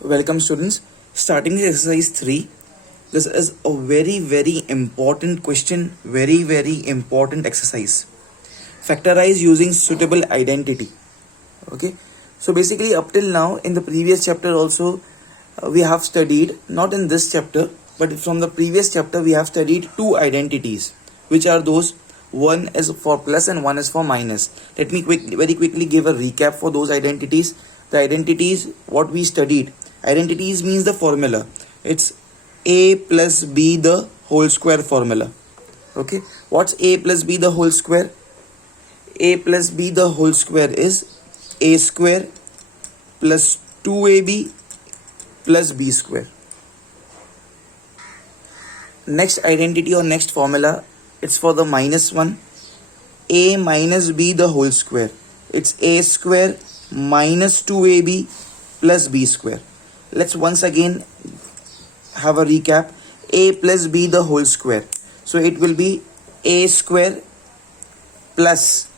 Welcome students. Starting with exercise 3. This is a very important question, very important exercise. Factorize using suitable identity. Okay. So basically up till now in the previous chapter also we have studied, not in this chapter but from the previous chapter we have studied two identities, which are those one is for plus and one is for minus. Let me very quickly give a recap for those identities. The identities what we studied. Identities means the formula. It's a plus b the whole square formula. Okay. What's a plus b the whole square? A plus b the whole square is a square plus 2ab plus b square. Next identity or next formula, it's for the minus one. A minus b the whole square. It's a square minus 2ab plus b square. Let's once again have a recap. A plus b the whole square. So it will be a square plus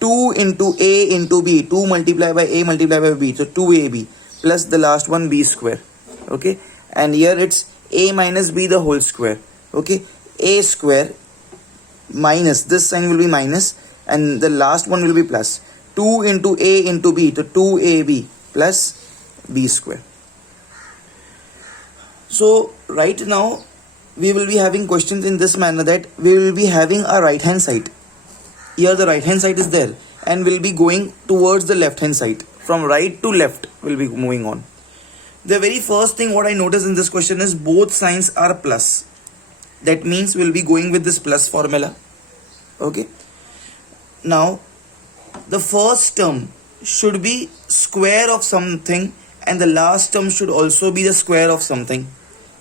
2 into a into b. 2 multiplied by a multiplied by b. So 2ab plus the last one b square. Okay. And here it's a minus b the whole square. Okay. A square minus, this sign will be minus and the last one will be plus. 2 into a into b. So 2ab plus b square. So right now we will be having questions in this manner that we will be having a right hand side. Here the right hand side is there and will be going towards the left hand side. From right to left will be moving on. The very first thing what I notice in this question is both signs are plus. That means we'll be going with this plus formula. Okay. Now the first term should be square of something and the last term should also be the square of something.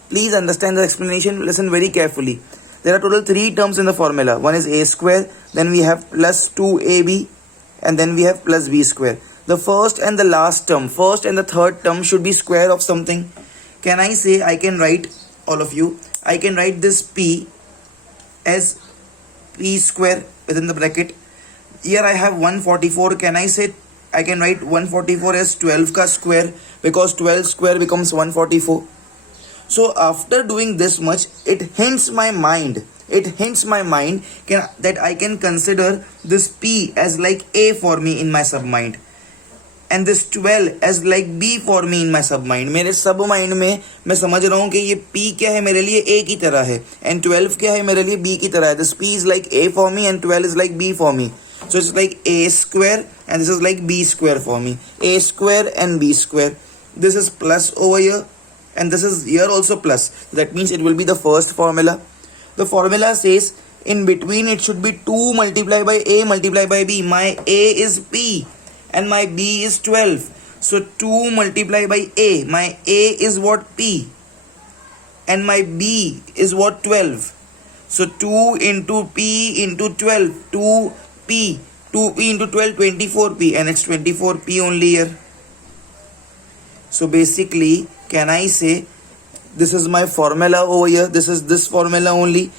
Please understand the explanation. Listen very carefully. There are total 3 terms in the formula. One is a square, then we have plus 2ab and then we have plus b square. The first and the last term, first and the third term should be square of something. Can I say, I can write, all of you, I can write this p as p square within the bracket. Here I have 144. Can I say, I can write 144 as 12 ka square because 12 square becomes 144. So after doing this much, it hints my mind that I can consider this p as like a for me in my submind and this 12 as like b for me in my submind. मेरे submind में मैं समझ रहा हूँ कि ये p क्या है मेरे लिए a की तरह है and 12 क्या है मेरे लिए b की तरह है. This p is like a for me and 12 is like b for me. So it's like a square and this is like b square for me. A square and b square. This is plus over here. And this is here also plus. That means it will be the first formula. The formula says in between it should be 2 multiplied by a multiplied by b. My a is p and my b is 12. So 2 multiplied by a. My a is what? P. And my b is what? 12. So 2 into p into 12. 2p. 2p into 12, 24p. And it's 24p only here. So basically, can I say this is my formula over here? This is this formula only.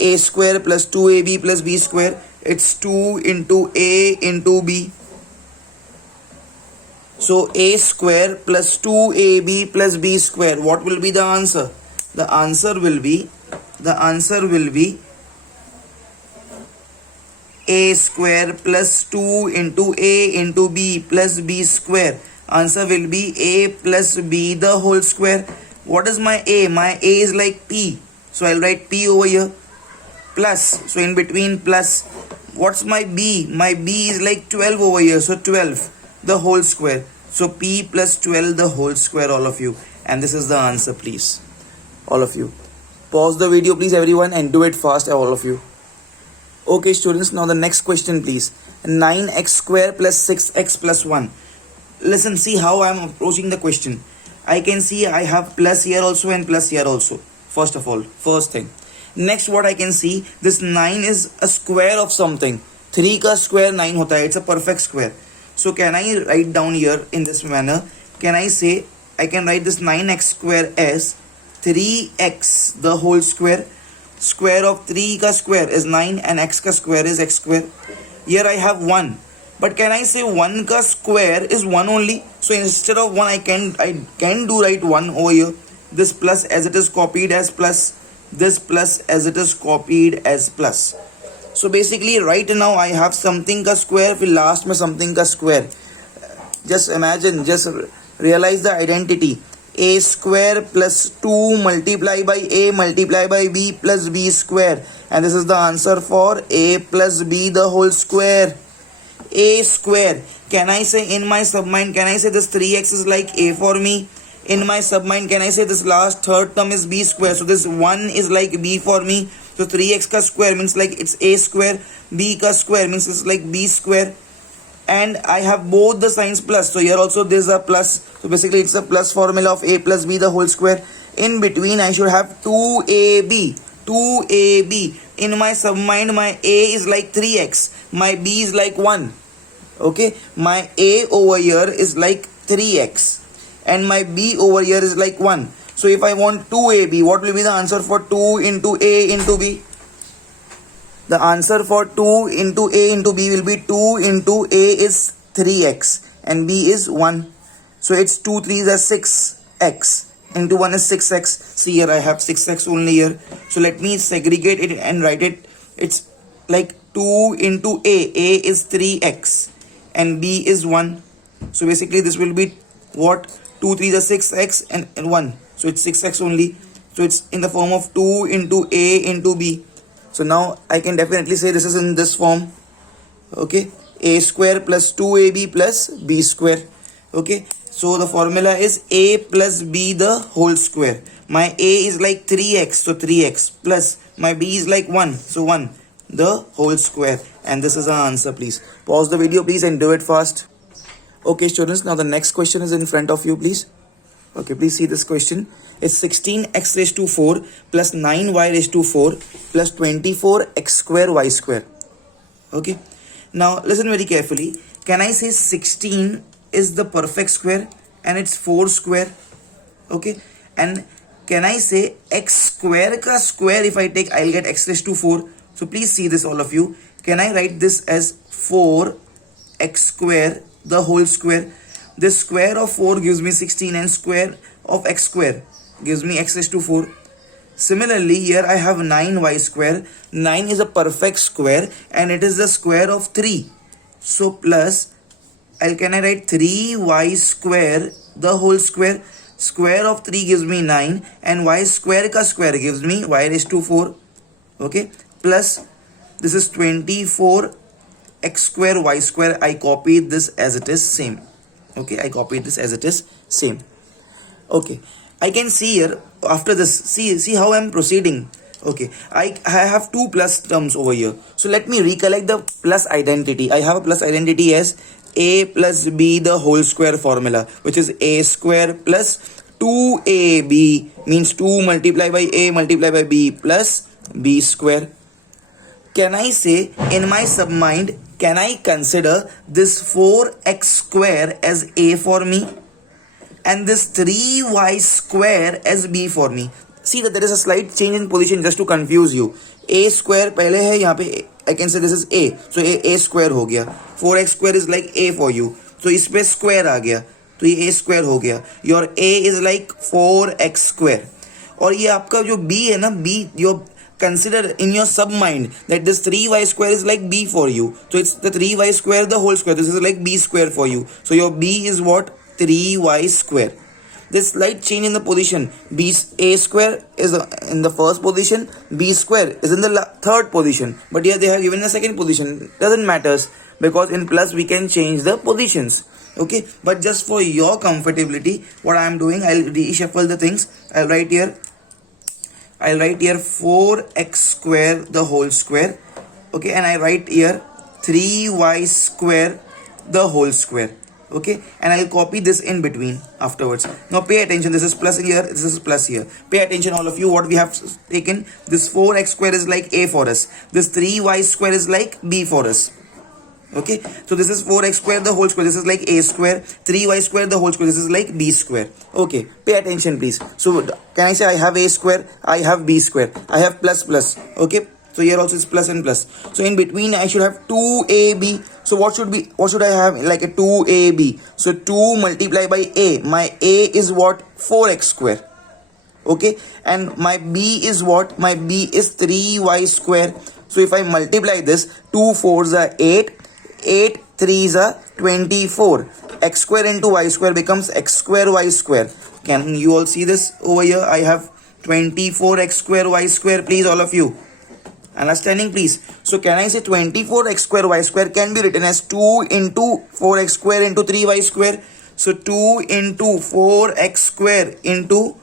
A square plus 2ab plus b square. It's 2 into a into b. So a square plus 2ab plus b square. What will be the answer? The answer will be a square plus 2 into a into b plus b square. Answer will be a plus b the whole square. What is my a? My a is like p. So I'll write p over here. Plus. So in between plus. What's my b? My b is like 12 over here. So 12 the whole square. So p plus 12 the whole square, all of you. And this is the answer, please. All of you. Pause the video, please, everyone, and do it fast, all of you. Okay, students. Now the next question, please. 9x square plus 6x plus 1. Listen, see how I am approaching the question. I can see I have plus here also and plus here also. First of all, first thing. Next, what I can see, this 9 is a square of something. 3 ka square 9 hota hai. It's a perfect square. So can I write down here in this manner? Can I say, I can write this 9x square as 3x the whole square. Square of 3 ka square is 9 and x ka square is x square. Here I have 1. But can I say 1 ka square is 1 only? So instead of 1, I can do write 1 over here. This plus as it is copied as plus, this plus as it is copied as plus. So basically right now I have something का square, फिर last में something का square. Just imagine, just realize the identity. A square plus 2 multiplied by A multiplied by B plus B square. And this is the answer for A plus B the whole square. A square. Can I say in my submind, can I say this 3x is like A for me? In my submind, can I say this last third term is B square? So this 1 is like B for me. So 3x ka square means like it's A square. B ka square means it's like B square. And I have both the signs plus. So here also there's a plus. So basically it's a plus formula of A plus B the whole square. In between I should have 2AB. 2AB. In my submind, my A is like 3x. My B is like 1. Okay. My A over here is like 3x. And my B over here is like 1. So if I want 2AB, what will be the answer for 2 into A into B? The answer for 2 into A into B will be 2 into A is 3x and B is 1. So it's 2 3s are 6x into 1 is 6x. See here I have 6x only here. So let me segregate it and write it. It's like 2 into A. A is 3x and B is 1. So basically this will be what? 2 3s are 6x and 1. So it's 6x only. So it's in the form of 2 into A into B. So now I can definitely say this is in this form. Okay. A square plus 2AB plus B square. Okay. So the formula is A plus B the whole square. My A is like 3x. So 3x plus my B is like 1. So 1 the whole square. And this is our answer, please. Pause the video, please, and do it fast. Okay, students. Now the next question is in front of you, please. Okay, please see this question. It's 16x raised to 4 plus 9y raised to 4 plus 24x square y square. Okay. Now listen very carefully. Can I say 16 is the perfect square and it's 4 square? Okay. And can I say x square ka square, if I take, I'll get x raised to 4. So please see this, all of you. Can I write this as 4x square the whole square? The square of 4 gives me 16 and square of x square gives me x raised to 4. Similarly, here I have 9y square. 9 is a perfect square and it is the square of 3. So plus, can I write 3y square the whole square? Square of 3 gives me 9 and y square ka square gives me y raised to 4. Okay. Plus, this is 24 x square y square. I copied this as it is same. Okay, I copied this as it is same. Okay, I can see here after this, see how I'm proceeding. Okay, I have two plus terms over here. So let me recollect the plus identity. I have a plus identity as A plus B the whole square formula, which is A square plus 2AB means 2 multiplied by A multiplied by B plus B square. Can I say in my submind, can I consider this 4x square as A for me and this 3y square as B for me? See that there is a slight change in position just to confuse you. A square पहले है यहाँ पे, I can say this is A. So A square हो गया. 4x square is like A for you. So इस पे square आ गया. तो ये A square हो गया. Your A is like 4x square. और ये आपका जो B है ना, B your consider in your submind that this 3y square is like B for you. So it's the 3y square the whole square. This is like B square for you. So your B is what? 3y square. This slight change in the position. A square is in the first position. B square is in the third position. But here they have given the second position. Doesn't matter because in plus we can change the positions. Okay. But just for your comfortability, what I am doing, I'll reshuffle the things. I'll write here 4x square the whole square. Okay. And I write here 3y square the whole square. Okay, and I'll copy this in between afterwards. Now pay attention, this is plus here, this is plus here. Pay attention all of you, what we have taken. This 4x square is like A for us. This 3y square is like B for us. Okay, so this is 4x square the whole square. This is like A square. 3y square the whole square. This is like B square. Okay, pay attention please. So can I say I have A square, I have B square, I have plus plus. Okay, So here also it's plus and plus. So in between I should have 2ab. So what should I have? Like a 2ab. So 2 multiplied by a. My a is what? 4x square. Okay, and my b is what? My b is 3y square. So if I multiply this, 2 4s are 8, 8 3s are 24. X square into y square becomes x square y square. Can you all see this over here? I have 24x square y square, please, all of you. Understanding, please? So can I say 24x square y square can be written as 2 into 4x square into 3y square. So 2 into 4x square into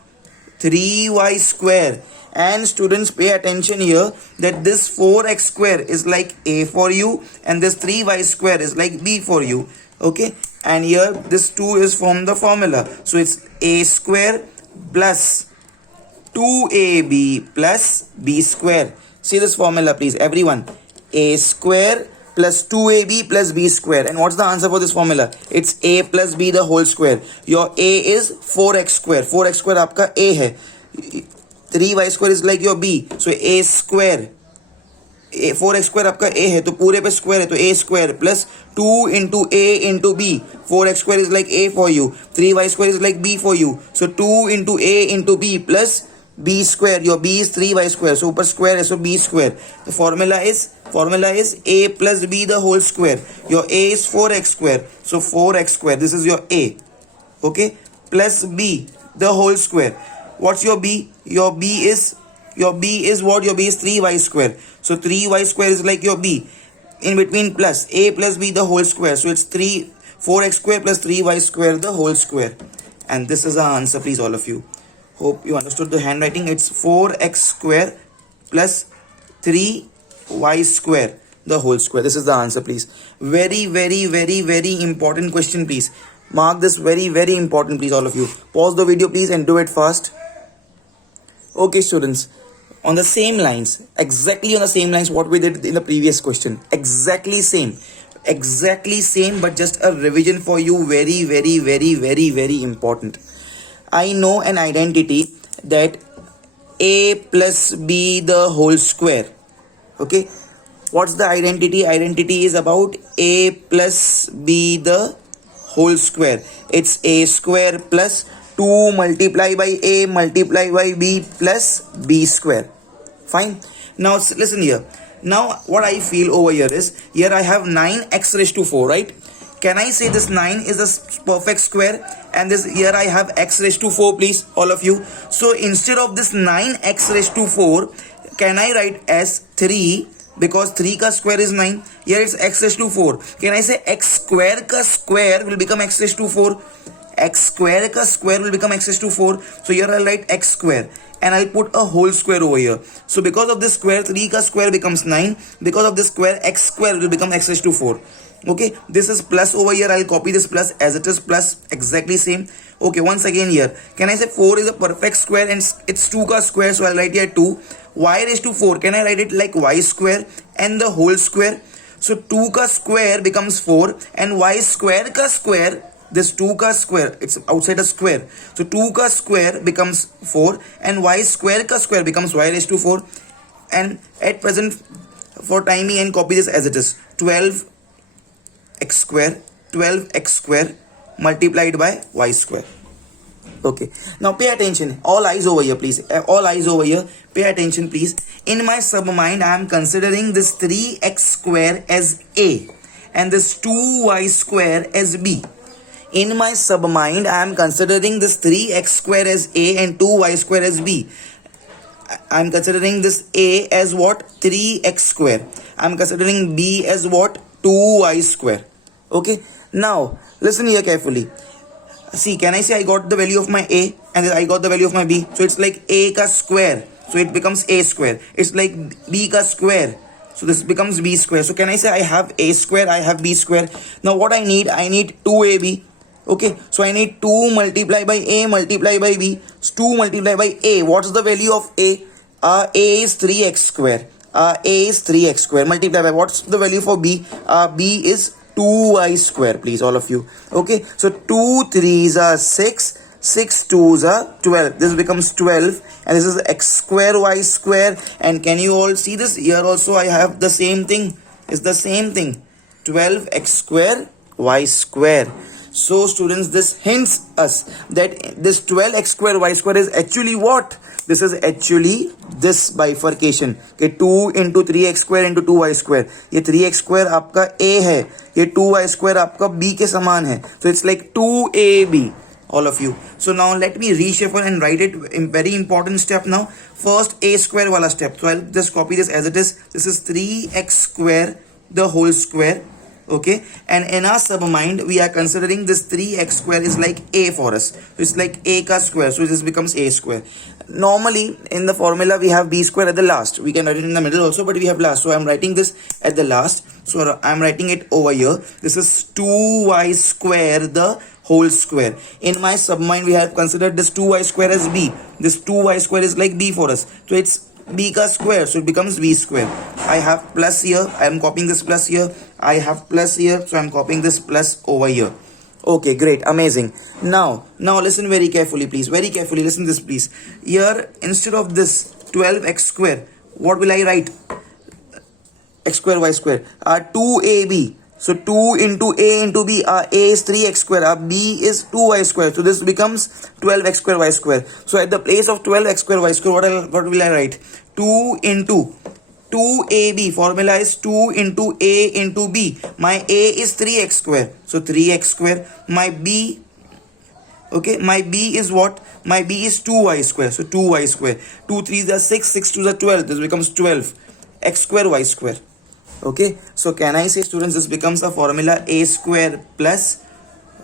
3y square. And students, pay attention here that this 4x square is like a for you and this 3y square is like b for you. Okay, and here this 2 is from the formula. So it's a square plus 2ab plus b square. See this formula, please, everyone. A square plus 2ab plus b square. And what's the answer for this formula? It's a plus b the whole square. Your a is 4x square. 4x square आपका a है. 3y square is like your b. So a square. 4x square आपका a है तो पूरे पे square है तो a square plus 2 into a into b. 4x square is like a for you. 3y square is like b for you. So 2 into a into b plus b square. Your b is 3y square. So ऊपर square है so b square. The formula is a plus b the whole square. Your a is 4x square. So 4x square. This is your a. Okay. Plus b the whole square. What's your b? Your b is what? Your b is 3y square. So 3y square is like your b. In between plus a plus b the whole square. So it's 4x square plus 3y square the whole square. And this is our answer, please, all of you. Hope you understood the handwriting. It's 4x square plus 3y square the whole square. This is the answer, please. Very, very, very, very important question, please. Mark this, very, very important, please, all of you. Pause the video, please, and do it fast. Okay, students. On the same lines, exactly on the same lines what we did in the previous question. Exactly same, but just a revision for you. Very, very, very, very, very important. I know an identity that a plus b the whole square. Okay, what's the identity? Identity is about a plus b the whole square. It's a square plus 2 multiplied by a multiplied by b plus b square. Fine. Now listen here. Now what I feel over here is, here I have 9x raised to 4, right? Can I say this 9 is a perfect square and this here I have x raised to 4, please, all of you. So instead of this 9x raised to 4, can I write as 3, because 3 ka square is 9. Here it's x raised to 4. Can I say x square ka square will become x raised to 4? X square ka square will become x raised to 4. So here I'll write x square and I'll put a whole square over here. So because of this square, 3 ka square becomes 9. Because of this square, x square will become x raised to 4. Okay, this is plus over here. I'll copy this plus as it is, plus exactly same. Okay, once again here, can I say 4 is a perfect square and it's 2 ka square, so I'll write here 2. Y raised to 4, can I write it like y square and the whole square? So 2 ka square becomes 4 and y square ka square, this 2 ka square, it's outside a square. So 2 ka square becomes 4 and y square ka square becomes y raised to 4. And at present, for timing and copy this as it is, 12x square multiplied by y square. Okay, now pay attention, all eyes over here, please, all eyes over here, pay attention, please. In my submind, I am considering this 3x square as a and this 2y square as b. In my submind, I am considering this 3x square as a and 2y square as b. I am considering this a as what? 3x square. I am considering b as what? 2y square. Okay, now listen here carefully. See, can I say I got the value of my a and I got the value of my b? So it's like a ka square, so it becomes a square. It's like b ka square, so this becomes b square. So can I say I have a square, I have b square? Now what I need 2ab. Okay, so I need 2 multiplied by a multiplied by b. So 2 multiplied by a. What's the value of a? A is 3x square. A is 3x square multiplied by, what's the value for b? B is 2y square, please, all of you. Okay, so 2 3s are 6 6 2s are 12. This becomes 12 and this is x square y square. And can you all see this? Here also I have the same thing. It's the same thing. 12x square y square. So students, this hints us that this 12x square y square is actually what? This is actually this bifurcation. Okay, 2 into 3x square into 2y square. ये 3x square आपका a है, ये 2y square आपका b के समान है. So it's like 2ab. All of you. So now let me reshuffle and write it. Very important step now. First a square wala step. So I'll just copy this as it is. This is 3x square the whole square. Okay, and in our submind we are considering this 3x square is like a for us. So it's like a ka square, so this becomes a square. Normally in the formula we have b square at the last. We can write it in the middle also, but we have last, so I'm writing this at the last. So I'm writing it over here. This is 2y square the whole square. In my submind we have considered this 2y square as b. This 2y square is like b for us, so it's b ka square, so it becomes b square. I have plus here, I am copying this plus here. I have plus here, so I am copying this plus over here. Okay, great, amazing. Now listen very carefully, please. Very carefully, listen this, please. Here, instead of this 12x square, what will I write? X square y square. 2ab. So 2 into a into b. A is 3x square. B is 2y square. So this becomes 12x square y square. So at the place of 12x square y square, what will I write? 2 into 2ab. Formula is 2 into a into b. My a is 3x square. So 3x square. My b, okay, my b is what? My b is 2y square. So 2y square. 2 3s are 6, 6 2s are 12. This becomes 12. X square y square. Okay, so can I say, students, this becomes a formula a square plus,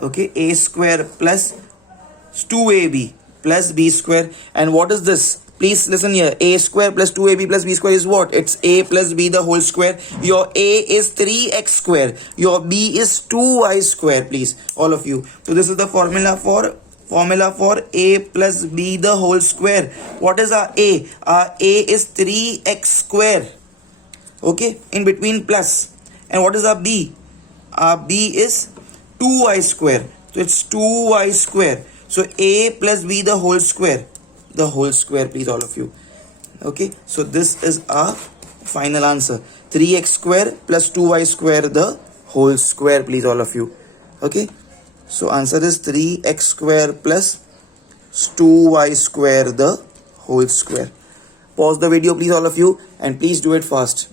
okay, a square plus 2ab plus b square. And what is this? Please listen here. A square plus 2ab plus b square is what? It's a plus b the whole square. Your a is 3x square. Your b is 2y square, please, all of you. So this is the formula for a plus b the whole square. What is our a? Our a is 3x square. Okay, in between plus. And what is our b? Our b is 2y square. So it's 2y square. So a plus b the whole square. The whole square, please, all of you. Okay, so this is our final answer. 3x square plus 2y square the whole square, please, all of you. Okay, so answer is 3x square plus 2y square the whole square. Pause the video, please, all of you, and please do it fast.